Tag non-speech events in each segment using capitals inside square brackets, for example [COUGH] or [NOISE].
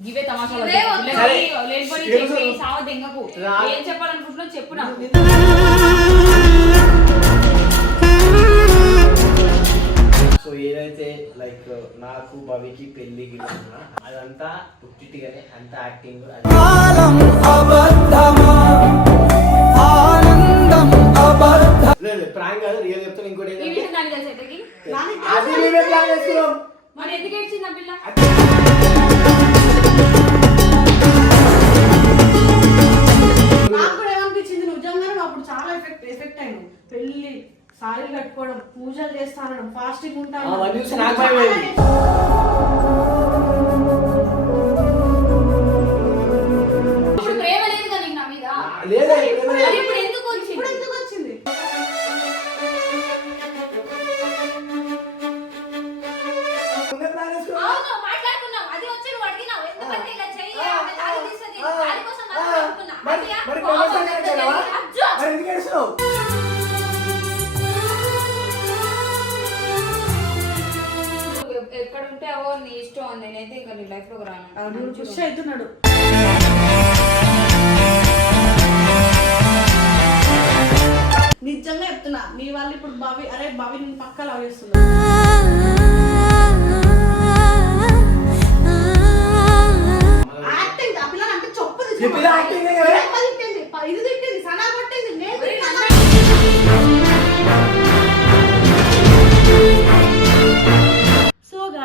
గివే తమాషాలు సావ దెంగకు. ఏం చెప్పాలనుకుంటున్నావు చెప్పు నాకు. సో ఏదైతే లైక్ నాకు భవికి పెళ్ళి అదంతా పుట్టిగానే అంత యాక్టింగ్ లేదు ప్రాంక్ కాదు రియల్ చెప్తాను ఇంకోటి ఈ ఏంటంటే విషయం దానికి తెలుసా ఇతనికి? అది మేమే ప్లాన్ చేసుకున్నాం. మరి ఎందుకు ఏడ్చింది ఆ పిల్ల? సారీ కట్టుకోవడం పూజలు చేస్తానడం ఫాస్టింగ్ ఉంటాను అవన్నీ చూసి నాకు భయం అయింది. ఇప్పుడు ప్రేమ లేదు కదా నీకు నా మీద లేదా ప్రేమ మరి. ఇప్పుడు ఎందుకు వచ్చింది ఇప్పుడు ఎందుకు వచ్చింది ముందే ప్లాన్ చేసుకున్నాం. అవును మాట్లాడుకున్నాం అది వచ్చి నువ్వు అడిగినావు ఎందుకంటే ఇలా చెయ్యి ఆమె తాళి తీస్తుంది ఆ, దాని కోసం ఆ, మాత్రం అనుకున్నా మరి కోపం? అజ్జో! ఎందుకు ఏడుస్తున్నావు? నేనైతే ఇంకా నీ లైఫ్లోకి రాను అవుతున్నాడు. నిజంగా చెప్తున్నా నీ వాళ్ళు ఇప్పుడు బావి అరే బావి నేను పక్క లవ్ చేస్తున్నా యాక్టింగ్ ఆ పిల్లలు అంటే చెప్పు ఇది తిట్టింది సనా కొట్టింది. నేను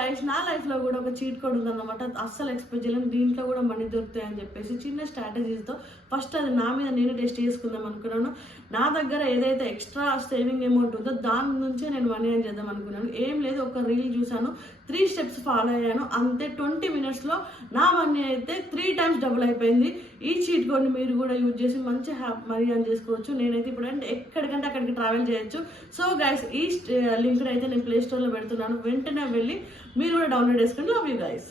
లైఫ్ నా లైఫ్లో కూడా ఒక చీట్ కోడ్ ఉందన్నమాట. అస్సలు ఎక్స్పెక్ట్ చేయలేము దీంట్లో కూడా మనీ దొరుకుతాయి అని చెప్పేసి చిన్న స్ట్రాటజీస్తో ఫస్ట్ అది నా మీద నేను టెస్ట్ చేసుకుందాం అనుకున్నాను. నా దగ్గర ఏదైతే ఎక్స్ట్రా సేవింగ్ అమౌంట్ ఉందో దాని నుంచే నేను మనీ అని చేద్దాం అనుకున్నాను. ఏం లేదు ఒక రీల్ చూసాను త్రీ స్టెప్స్ ఫాలో అయ్యాను. అంతే ట్వంటీ మినిట్స్లో నా మనీ అయితే త్రీ టైమ్స్ డబుల్ అయిపోయింది. ఈ చీట్ కోడ్ని మీరు కూడా యూజ్ చేసి మంచి హ్యాప్ మనీ అని చేసుకోవచ్చు. నేనైతే ఇప్పుడు అంటే ఎక్కడికంటే అక్కడికి ట్రావెల్ చేయొచ్చు. సో గైస్ ఈ లింక్ అయితే నేను ప్లే స్టోర్లో పెడుతున్నాను. వెంటనే వెళ్ళి మీరు కూడా డౌన్లోడ్ చేసుకుని love you guys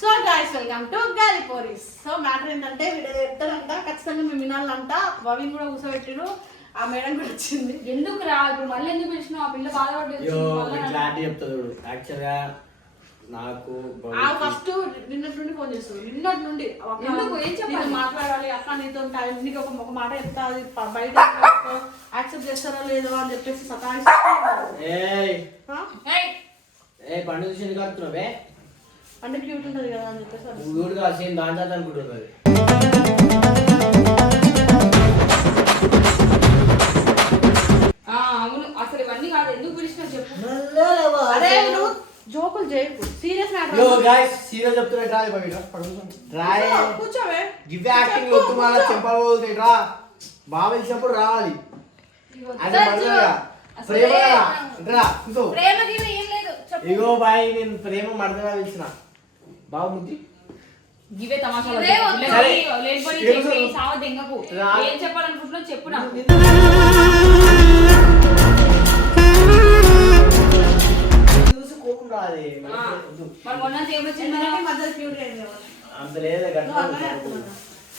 so guys welcome to గాలిపోరీస్ so matter ఏంటంటే వీడియో చెప్తారంట ఖచ్చితంగా మేము వినాలంట. భవిని కూడా కూర్చోబెట్టిరు ఆ మేడం కూడా వచ్చింది. ఎందుకు రా ఇప్పుడు మళ్ళీ ఎందుకు పిలిచినావు? ఆ పిల్ల బాధపడ్డది. అయ్యో మళ్ళీ నీకు నన్ను- క్లారిటీ చెప్తా చూడు యాక్చువల్గా నాకు ఫస్ట్ నిన్నటి నుండి ఫోన్ చేస్తుంది నిన్నటి నుండి? ఏం మాట్లాడాలి అక్క నీతో టైం నీకు ఒక ఒక మాట చెప్తా బయట యాక్సెప్ట్ చేస్తారో లేదో అని చెప్పేసి సతాయిస్తున్నారు ఏయ్. ఏయ్, ఏ పండు చూసి ఎందుకు కడుతున్నావే అంటే క్యూట్ ఉంటుంది కదా అని చెప్పేసి కూడా సేమ్ దాని చేత అనుకుంటున్నది కూర్చోవే గివ్ యాక్టింగ్ వద్దు మళ్ళీ చెంపలు రా. బాగా వెళ్ళినప్పుడు రావాలి. అది ప్రేమ రా. కూర్చో. ప్రేమ గీమ ఏం లేదు. చెప్పు. ఇగో బాయ్ నేను ప్రేమ మర్దగా పిలిచిన బాగా బుద్ధి గివే తమాషాలు వద్దు. తెలుసు. చెప్పి సావ దెంగకు రా- ఏం చెప్పాలనుకుంటున్నావు చెప్పు నాకు. కదా. అంత లేదా.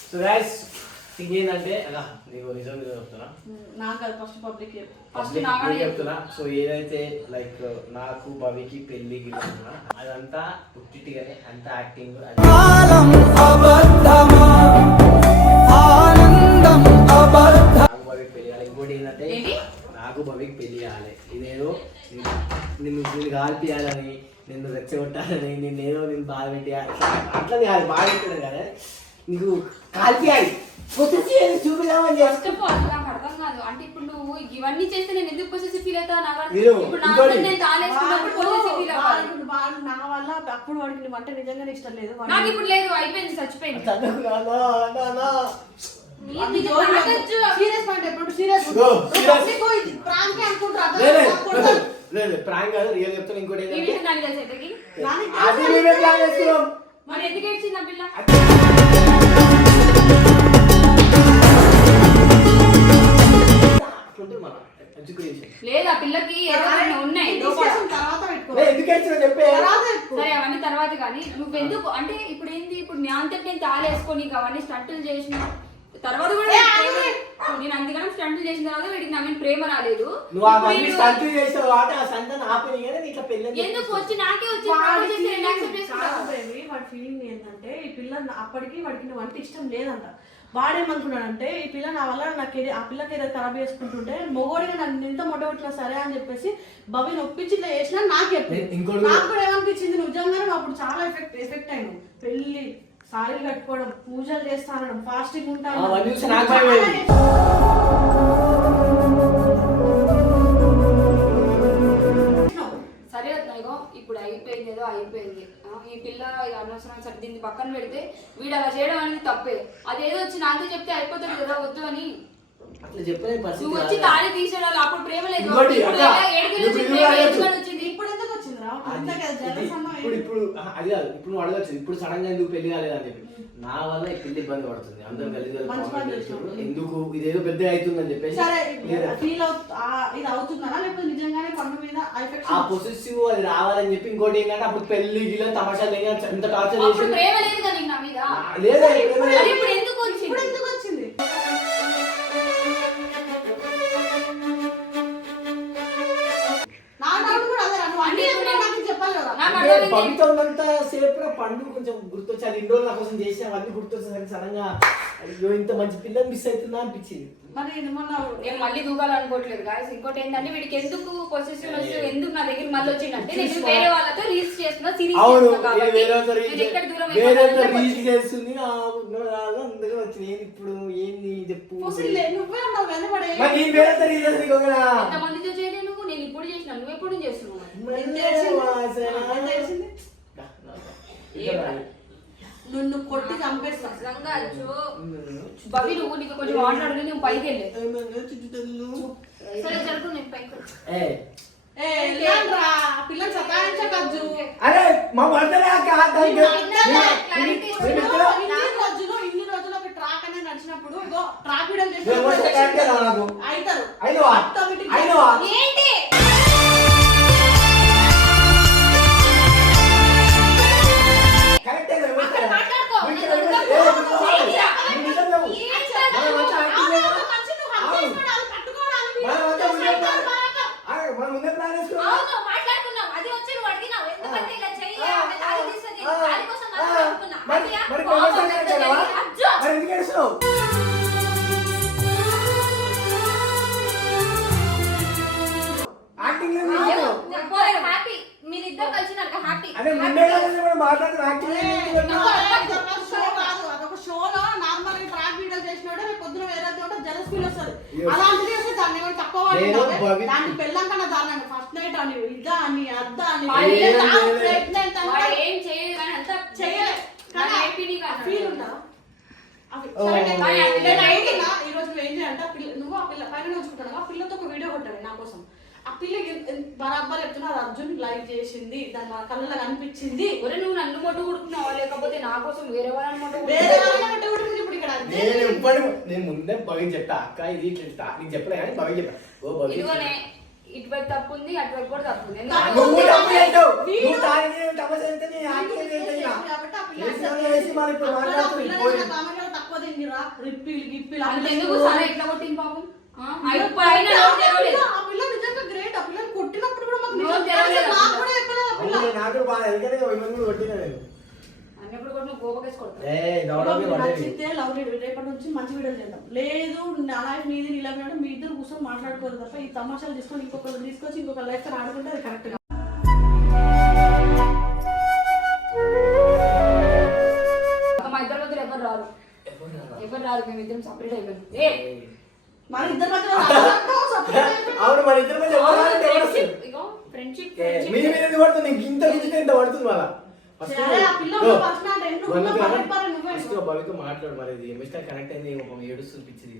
సో గైస్ థింగ్ ఏంటంటే అలా నీకు నిజం నిజం చెప్తున్నా. ఫస్ట్ పబ్లిక్ చెప్తున్నా. సో ఏదైతే లైక్ నాకు భవికి పెళ్ళి గిట్లా అదంతా పుట్టిగానే అంత యాక్టింగ్ నాకు పెళ్ళి కావాలి ఇంకోటి ఏంటంటే ఏంటి? నాకు భవికి పెళ్ళి కావాలి ఇదేదో నిన్ను నిన్ను నిన్ను కాల్పియాలని నిన్ను రెచ్చగొట్టాలని నిన్నేదో నేను బాధ పెట్టాలి అట్లా కాదు బాధ పెట్టడం కదా. నీకు కాల్పియాలి. ఫస్ట్ నాకు అర్థం కాదు. అంటే ఇప్పుడు నువ్వు ఇవన్నీ చేస్తే నేను ఎందుకు పొసెసివ్ ఫీల్ అవుతావు? నాకు అర్థం- మీరు ఇప్పుడు నా ఇంకోటి. అందరూ నేను తాలేసుకున్నప్పుడు పొసెసివ్ ఫీల్ అవ్వాలి వాడు వాడు నా వల్ల అప్పుడు వాడికి నువ్వు అంటే నిజంగానే ఇష్టం లేదు. వాడు- నాకు ఇప్పుడు లేదు అయిపోయింది చచ్చిపోయింది. సీరియస్ పాయింట్ ఎప్పుడు? సీరియస్. ప్రాంక్ అనుకుంటారు లేదు ప్రాంక్ కాదు రియల్ చెప్తాను ఇంకోటి మరి ఎందుకు ఏడ్చింది ఆ పిల్ల? లేదు ఆ పిల్లకి ఉన్నాయి? లోపాలు. తర్వాత పెట్టుకో. ఎందుకు వచ్చినా చెప్పే. తర్వాత పెట్టుకో. సరే అవన్నీ తర్వాత కానీ నువ్వెందుకు? అంటే ఇప్పుడు ఏంది? ఇప్పుడు నేను అంతటి నేను తాలేసుకొని అవన్నీ స్టంటులు చేసిన తర్వాత కూడా. నేను అందుకని స్టంటులు చేసిన తర్వాత వీడికి నా మీద ప్రేమ రాలేదు. నువ్వు అవన్నీ ఆ ఆపని కానీ నీకు పెళ్ళి ఎందుకు వచ్చి నాకే వచ్చి నేను. కాదు baby, వాడి ఫీలింగ్ ఏంటంటే ఈ నా- అప్పటికి వాడికి నువ్వు అంటే ఇష్టం లేదంట. వాడేమనుకున్నాడంటే ఈ పిల్ల నా వల్ల నా కెరీర్ ఆ పిల్ల కెరీర్ ఖరాబ్ చేసుకుంటుంటే మొగోడిగా నన్ను ఎంత మొట్టగొట్టినా సరే అని చెప్పేసి బవిని ఒప్పించి ఇట్లా చేసినా నాకు చెప్పింది. నాకు కూడా ఏమనిపించింది? నువ్వు నిజంగానే అప్పుడు చాలా ఎఫెక్ట్ ఎఫెక్ట్ అయినావు పెళ్ళి సారీలు కట్టుకోవడం పూజలు చేస్తానడం ఫాస్టింగ్ ఉంటాను అవన్నీ చూసి నాకు భయం వేసింది. సరే ఇప్పుడు అయిపోయింది ఏదో అయిపోయింది ఆ, ఈ పిల్ల ఇక అనవసరం సరే దీన్ని పక్కన పెడితే వీడు అలా చేయడం అనేది తప్పే అదేదో వచ్చి నాతో చెప్తే అయిపోతుంది కదా వద్దు అని అట్లా చెప్పలే పరిస్థితి నువ్వు వచ్చి కాదు. తాళి తీసేయడం అప్పుడు ప్రేమ లేదు ఇంకోటి, ఇప్పుడు అక్క, ఎలా ఏడుగురు ఇప్పుడు వచ్చి ఇది ప్రేమ అడగచ్చు. ఎందుకని వచ్చింది ఇప్పుడు ఎందుకు వచ్చిందిరా అది- ఇందాక ఇది jealous అన్నావు ఇప్పుడు? ఇప్పుడు అది కాదు ఇప్పుడు నువ్వు అడగచ్చు ఇప్పుడు సడన్గా ఎందుకు పెళ్ళి కాలేదు అని చెప్పి. నా వల్ల ఈ పెళ్ళి ఇబ్బంది పడుతుంది అందరం కలిసి. ఎందుకు ఇదేదో పెద్ద అవుతుందని చెప్పేసి సరే లేదా? ఫీల్ ఇది అవుతుందా లేకపోతే నిజంగానే పండు మీద ఆ పొసెసివ్ అది రావాలని చెప్పి ఇంకోటి ఏంటంటే అప్పుడు పెళ్ళి గిల్ల తమాషా లేని ఎంత టార్చర్ లేదు పవిత్ర ఉన్నంత సేపు పండు కొంచెం గుర్తొచ్చి అది ఇన్ని రోజులు నా కోసం చేసి అవన్నీ గుర్తొచ్చేసరికి సడన్గా అయ్యో ఇంత మంచి పిల్లని మిస్ అవుతుందా అనిపించింది. మరి ఇది మొన్న నేను మళ్ళీ దూకాలనుకోవట్లేదు గాయస్ ఇంకోటి ఏంటంటే వీడికి ఎందుకు పొసెసివ్నెస్ ఎందుకు నా దగ్గర మళ్ళీ వచ్చిందంటే నేను వేరే వాళ్ళతో రీల్స్ చేస్తున్నా సిరీస్ అవును ఎక్కడ దూరం రీచ్ చేస్తుంది? అందుకే వచ్చింది ఏంది ఇప్పుడు ఏంది చెప్పు. నువ్వే ఉన్నావు వెనబడే మరి నేను? ఎంతమందితో నువ్వు నేను ఇప్పుడు చేసిన నువ్వు ఎప్పుడు చేస్తున్నావు? నిన్ను కొట్టి చంపేస్తా. నిజంగా అచ్చు. బవి నువ్వు నీకు కొంచెం మాట్లాడు నేను పైకి వెళ్ళే. సరే జరుగు నేను పైకి పిల్లలు సతాయించకద్దు. అరే మా ఇన్ని రోజులు ఒక ట్రాక్ అనేది నడిచినప్పుడు ఇగో ట్రాక్ వీడియో నేను అలాంటిది దాన్ని ఏమైనా తక్కువ నేను వాడినావే? భవి- దాన్ని పెళ్ళాకన్నా దాన్ని ఫస్ట్ నైట్ అని ఇదా అని అద్దా అని వాడు ఏం చేయలేదు. వాడు అంటే ఏం చేయదు కానీ అంతా చేయలే కానీ ఏపీని కాదు. ఫీల్ ఉందా ఆ ఫీ- ఓ. సరే, నేను- కానీ నేను ఈ రోజు నువ్వు ఏం చేయాలంటే ఆ పిల్ల నువ్వు ఆ పిల్ల పైన ఉంచుకుంటాను ఆ పిల్లతో ఒక వీడియో కొట్టాలి నా కోసం ఆ పిల్ల బరాబర్ చెప్తున్నా అది అర్జున్ లైక్ చేసింది దాని నా కళ్ళలో కనిపించింది ఒరే నువ్వు నన్ను మొట్టు కుడుకున్నావా లేకపోతే నా కోసం వేరే వాళ్ళని మొట్టు వేరే? వాళ్ళని నేను ఎప్పుడు నేను ముందే భవి చెప్పా అక్క ఇది ఇట్లా నీకు చెప్పలే కానీ భవి చెప్పా. ఓ భవి ఇదిగోనే ఇటువైపు తప్పు ఉంది అటువైపు కూడా తప్పు ఉంది. తప్పు నువ్వు తప్పు చేస్తావు నువ్వు తాగి చేస్తే నేను వేసి ఇప్పుడు తక్కువ తిందిరా రిప్పిల్ గిప్పిల్ స్టోరీ. సరే ఎట్లా కొట్టింది పాపం? ఆ, పిల్ల- నిజంగా గ్రేట్ ఆ పిల్లని కొట్టినప్పుడు కూడా మాకు. నాకు బాగా ఎందుకంటే కొట్టినా నేను. రేపటి నుంచి మంచి వీడియోలు చేద్దాం. లేదు నా లైఫ్ నీది నీ లైఫ్ అంటే మీ ఇద్దరు కూర్చొని మాట్లాడుకోరు తప్ప ఈ తమాషాలు తీసుకొని ఇంకొకరు తీసుకొచ్చి ఇంకొక లైఫ్ ఆడుకుంటే అది కరెక్ట్ మా ఇద్దరి మధ్యలో ఎవరు రారు? ఎవరు రారు? మేము ఇద్దరం సపరేట్ అయిపోయాం ఏ మన ఇద్దరి మధ్యలో రావాలంటావు, separate [LAUGHS] అయిపోయి. అవును మన ఇద్దరు మధ్య ఎవరు రారంటే ఎవరు వస్తారు? ఫ్రెండ్షిప్ ఫ్రెండ్షిప్ మీద పడుతుంది. ఇంత ఇంత పడుతుంది మళ్ళా. ఫస్ట్ భవితో మాట్లాడు మరి ఇది మిస్టర్ కనెక్ట్ అయింది ఒక ఏడుస్తుంది పిచ్చిది.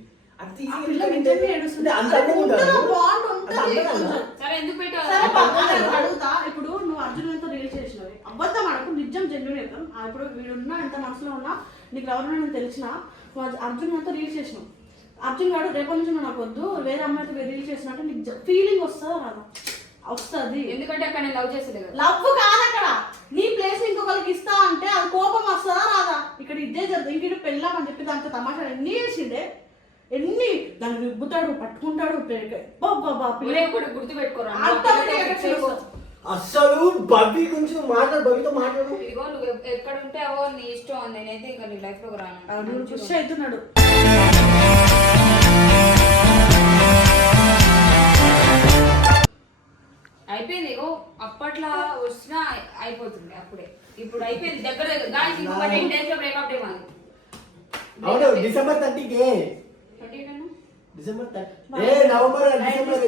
ఇప్పుడు నువ్వు అర్జున్ ఎంతో రీల్ చేసినవి. అబద్ధం అడకు నిజం జెన్యున్ ఆ ఇప్పుడు వీడున్నా ఎంత మనసులో ఉన్నా నీకు ఎవరైనా నేను తెలిసిన అర్జున్ ఎంతో రీల్ చేసినావు. అర్జున్ గారు రేపటి నుంచి నాకు వద్దు. వేరే అమ్మాయితో రీల్ చేసినట్టు నీకు ఫీలింగ్ వస్తుందా రాదా? వస్తుంది. ఎందుకంటే అక్కడ నేను లవ్ చేసేది కదా. లవ్ కాదు అక్కడ. నీ ప్లేస్ ఇంకొకరికి ఇస్తా అంటే అది కోపం వస్తుందా రాదా? ఇక్కడ ఇదే జరుగుతుంది. ఇంటి పెళ్ళామని చెప్పి దాంతో తమాషా ఎన్ని చేసిండే? ఎన్ని? దాన్ని రుబ్బుతాడు పట్టుకుంటాడు గుర్తు పెట్టుకోరా. అస్సలు బబ్బీ గురించి మాట్లాడు బబ్బీతో మాట్లాడు. ఇదిగో నువ్వు ఎక్- ఎక్కడ ఉంటావో నీ ఇష్టం నేనైతే ఇంకా నీ లైఫ్లోకి రాను. అవుతున్నాడు. అప్పట్లో వచ్చినా అయిపోతుంది అప్పుడే. ఇప్పుడు అయిపోయింది దగ్గర దగ్గర. గాయస్ ఇంకొక టెన్ డేస్లో బ్రేకప్ డే మాది. అవును డిసెంబర్ థర్టీకి ట్వంటీ టెన్ డిసెంబర్ థర్టీ ఏ November December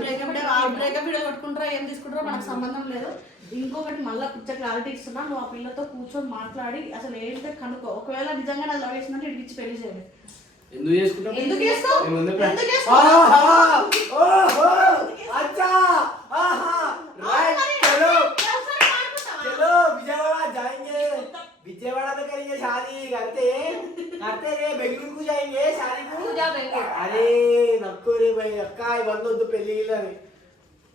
breakup breakup video కొట్టుకుంటారా ఏం తీసుకుంటారో మనకు సంబంధం లేదు. ఇంకొకటి మళ్ళీ పిచ్చ క్లారిటీ ఇస్తున్నా నువ్వు ఆ పిల్లతో కూర్చొని మాట్లాడి అసలు ఏంటో కనుక్కో. ఒకవేళ నిజంగా నాకు లవ్ చేసిందంటే ఇడికి ఇచ్చి పెళ్ళి చేయాలి. ఎందుకు చేస్తావు? ఎందుకు చేస్తావు? शादी करते करते रे बेंगलुरु को जाएंगे शादी को నువ్వు జా బెంగళూరు. అరే నక్కు రే భయ్ అక్క ఇవన్నొద్దు పెళ్ళిళ్ళని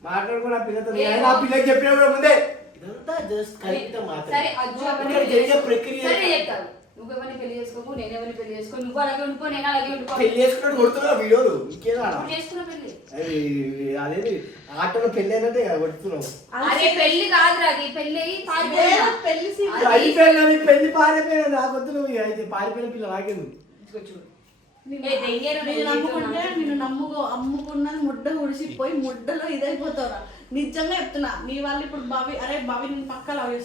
మాట్లాడుకున్న పిల్లతో ఏ నేను ఆ పిల్లకి చెప్పినప్పుడు ముందే ఇదంతా జస్ట్ కల్పితం సరే మాత్రమే అజ్జు ఇక్కడ అవన్నీ జరిగే ప్రక్రియ సరే చెప్తాను నువ్వు ఎవరిని పెళ్ళి చేసుకోకు నేను ఎవరిని పెళ్ళి చేసుకో నువ్వు అలాగే ఉండిపో నేను అలాగే ఉండిపో పెళ్ళి చేసుకున్నాడు కొడుతున్నా వీడియోలు ఇంకేదా నువ్వు చేసుకున్న పెళ్ళి. అదేది? ఆటోలో పెళ్ళి అయినట్టే కదా కొడుతున్నావు. అరే పెళ్ళి కాదురా అది. పెళ్ళి పారిపోయిన నాకొద్దు నువ్వు అయితే పారిపోయిన పిల్ల దెంగేరు నేను నమ్ముకుంటే. నేను నమ్ముకో అమ్ముకున్నది ముడ్డ ఉడిసిపోయి ముడ్డలో ఇదైపోతావురా నిజంగా చెప్తున్నా నీ వాళ్ళు ఇప్పుడు బావి అరే బావి నేను పక్క లవ్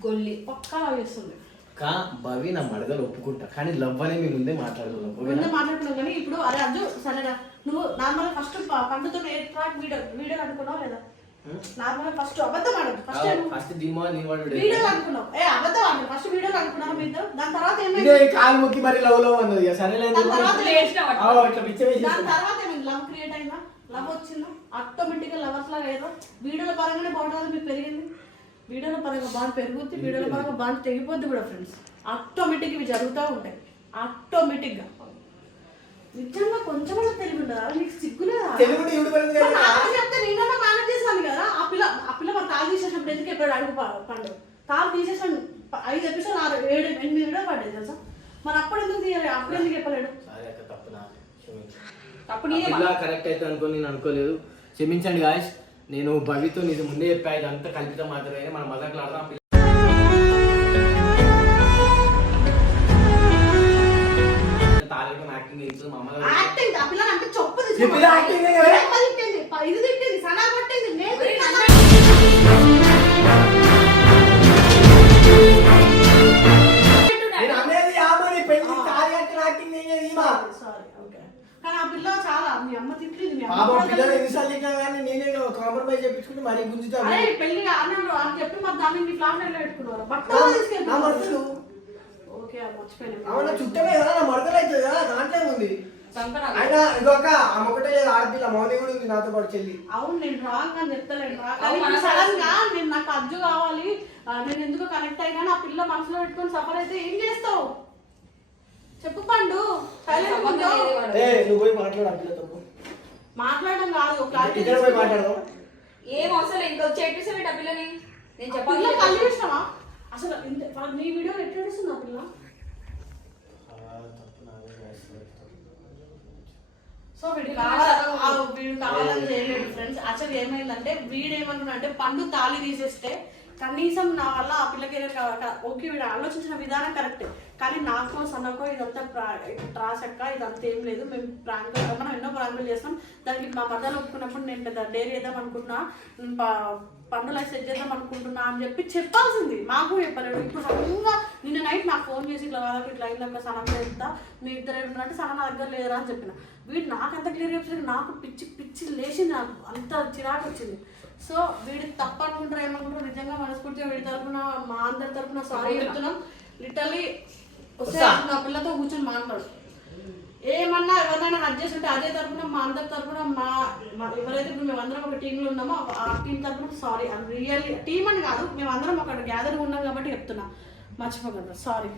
గొల్లి పక్కా లవ్ చేస్తుంది. కా భవి నా మడదలు ఒప్పుకుంటా. కానీ లవ్ అని మేము ముందే మాట్లాడుకున్నాం ముందే ఓకేనా మాట్లాడుకున్నాం కానీ ఇప్పుడు అరే అజ్జు సరేరా నువ్వు నార్మల్ ఫస్ట్ పండుతో ఏ ట్రాక్ వీడియో వీడియో అనుకున్నావు లేదా? నార్మల్ ఫస్ట్ అబద్ధం ఆడదు ఫస్ట్ ఫస్ట్ దిమ్మా నీ వాడు వీడియోలు అనుకున్నావు. ఏ అబద్ధం ఆడదు ఫస్ట్ వీడియోలు అనుకున్నావు మీతో? దాని తర్వాత ఇదే ఏమైంది కాలు మొక్కి మరి లవ్ లవ్ అన్నది సరేలే తర్వాత లేచినావు అట్లా. ఆ, ఇట్లా పిచ్చ వేసి దాని తర్వాత ఏమైంది? లవ్ క్రియేట్ అయిందా? లవ్ వచ్చిందా? ఆటోమేటిక్గా లవర్స్ లాగా అయ్యారు? వీడియోల పరంగానే బాండ్ కదా మీకు పెరిగింది? వీడియోల పరంగా బాండ్ పెరుగుద్ది వీడియోల పరంగా బాండ్ తెగిపోద్ది కూడా ఫ్రెండ్స్ ఆటోమేటిక్ ఇవి జరుగుతూ ఉంటాయి. ఆటోమేటిక్గా. నిజంగా కొంచెం తెలివి ఉండదా నీకు సిగ్గులేదా చెప్తే నేనన్నా మేనేజ్ చేశాను కదా. ఆ పిల్ల ఆ పిల్ల మరి తాళి తీసేసినప్పుడు ఎందుకు ఎప్పుడు అడుగు పండు తాళి తీసేసాను ఐదు ఎపిసోడ్ ఆరు ఏడు ఎనిమిది వీడియో పడ్డాయి తెలుసా? మరి అప్పుడు ఎందుకు తీయాలి? అప్పుడు ఎందుకు చెప్పలేడు? తప్పు నా కరెక్ట్ అయితే అనుకో నేను అనుకోలేదు. క్షమించండి గాయస్ నేను భవితో నీకు ముందే చెప్పా ఇదంతా కల్పితం మాత్రమే మనం మదర్లు ఆడదాం యాక్టింగ్ మా అమ్మ యాక్టింగ్ ఆ పిల్ల అంటే చెప్పు ఈ పిల్ల acting ఏ కదా? తిట్టింది ప- ఇది తిట్టింది సనా కొట్టింది నేను తిట్టినా. పిల్ల చాలా మీ అమ్మ అమ్మ పాపం పిల్లలు ఎన్నిసార్లు కానీ నేనే కాంప్రమైజ్ చేయించుకుంటే మరీ గుంజుతాను అరే పెళ్ళి అన్నాడు అని చెప్పి మరి దాన్ని మీ ఫ్లాట్లో పెట్టుకున్నారు బట్ట నా మరదలు ఓకే మర్చిపోయాను. అవునా చుట్టమే కదా నా మరదలు అవుతుంది కదా దాంట్లో ఉంది చంపనా ఆయన ఇంకొక ఆమె ఒకటే లేదు ఆడపిల్ల మౌని కూడా ఉంది నాతో పాటు చెల్లి. అవును నేను రాంగ్ అని చెప్తలేను. రా. అవును, కానీ మనసు సడన్గా నేను నాకు అజ్జు కావాలి ఆ, నేను ఎందుకు కనెక్ట్ అయినా ఆ పిల్ల మనసులో పెట్టుకొని సఫర్ అయితే ఏం చేస్తావు? చెప్పు పండు. ఏ నువ్వు పోయి మాట్లాడు ఆ పిల్లతో మాట్లాడడం కాదు క్లారిటీ ఇద్దరు పోయి మాట్లాడదాం ఏం అవసరం లేదు. ఇంకా వచ్చి ఎపిసోడ్ ఆ పిల్లని? నేను పిల్ల చెప్పాలి. కళ్ళు చూసినావా అసలు ఇంత- వాళ్ళ- నీ వీడియో ఎట్లా ఆ పిల్ల? సో వీడు కావాలి ఆ వీడు కావాలని ఫ్రెండ్స్ అసలు ఏమైందంటే వీడు ఏమనుకున్నా అంటే పండు తాళి తీసేస్తే కనీసం నా వల్ల ఆ పిల్లకి ఏదో కా- కా- ఓకే వీడు ఆలోచించిన విధానం కరెక్ట్. కానీ నాకు సన్నకో ఇదంతా ట్రాస్ అక్క ఇదంతా ఏం లేదు. మేము ప్రాంక్ మనం ఎన్నో ప్రాంకులు చేస్తాం. దానికి మా మదర్ ఒప్పుకున్నప్పుడు నేను పెద్ద డైరీ చేద్దాం అనుకుంటున్నా. నేను ప- పండు లైఫ్ సెట్ చేద్దాం అనుకుంటున్నా అని చెప్పి చెప్పాల్సింది. మాకు చెప్పలేడు ఇప్పుడు సడన్గా నిన్న నైట్ నాకు ఫోన్ చేసి ఇట్లా వాళ్ళకి ఇట్లా అయిందాక సనం చేస్తా మీ ఇద్దరు ఉన్నారంటే సన నా దగ్గర లేదురా అని చెప్పిన. వీడు నాకు అంత క్లియర్ చెప్పలేదు నాకు పిచ్చి పిచ్చి లేచింది నాకు. అంత చిరాకు వచ్చింది. సో వీడి తప్పు అనుకుంటారు ఏమనుకుంటారు నిజంగా మనస్ఫూర్తిగా వీడి తరపున మా అందరి తరపున సారీ చెప్తున్నాం. లిటరలీ వస్తే. నా పిల్లతో కూర్చొని మాట్లాడు. ఏమన్నా ఎవరినైనా హజ్ చేసి ఉంటే అదే తరపున మా అందరి తరపున మా ఎవరైతే ఇప్పుడు మేము అందరం ఒక టీంలో ఉన్నామో ఆ టీం తరపున సారీ రియల్లీ టీం అని కాదు మేము అందరం ఒక గ్యాదర్ ఉన్నాం కాబట్టి చెప్తున్నా. మర్చిపోకండి సారీ